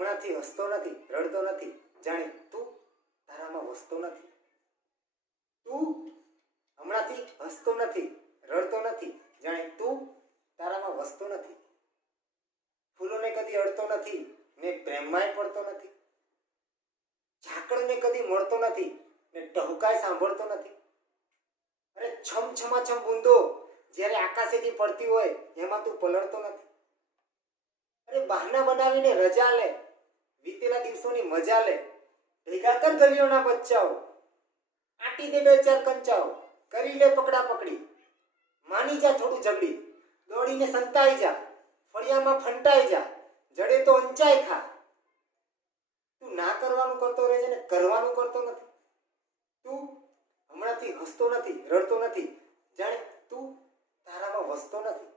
હમણાંથી હસતો નથી, રડતો નથી, જાણે તું તારામાં વસતો નથી. તું હમણાંથી હસતો નથી, રડતો નથી, જાણે તું તારામાં વસતો નથી. ફૂલોને કદી અડતો નથી ને પ્રેમમાંય પડતો નથી. ઝાકળને કદી મળતો નથી ને ટહુકાય સાંભળતો નથી. અરે છમછમાછમ બૂંદો જ્યારે આકાશેથી પડતી હોય એમાં તું પલળતો નથી. અરે બહાના બનાવીને રજા લે, વીતેલા દિવસોની મજા લે, ભેગા કર ગલીઓના બચ્ચાઓ, આંટી દે બે ચાર કંચાઓ, કરી લે પકડા પકડી, માની જા થોડું ઝઘડી, દોડીને સંતાઈ જા, ફળિયામાં ફંટાઈ જા, જડે તો અંચાઈ ખા. તું ના કરવાનું કરતો રહે છે ને કરવાનું કરતો નથી. તું હમણાંથી હસતો નથી, રડતો નથી, જાણે તું તારામાં વસતો નથી.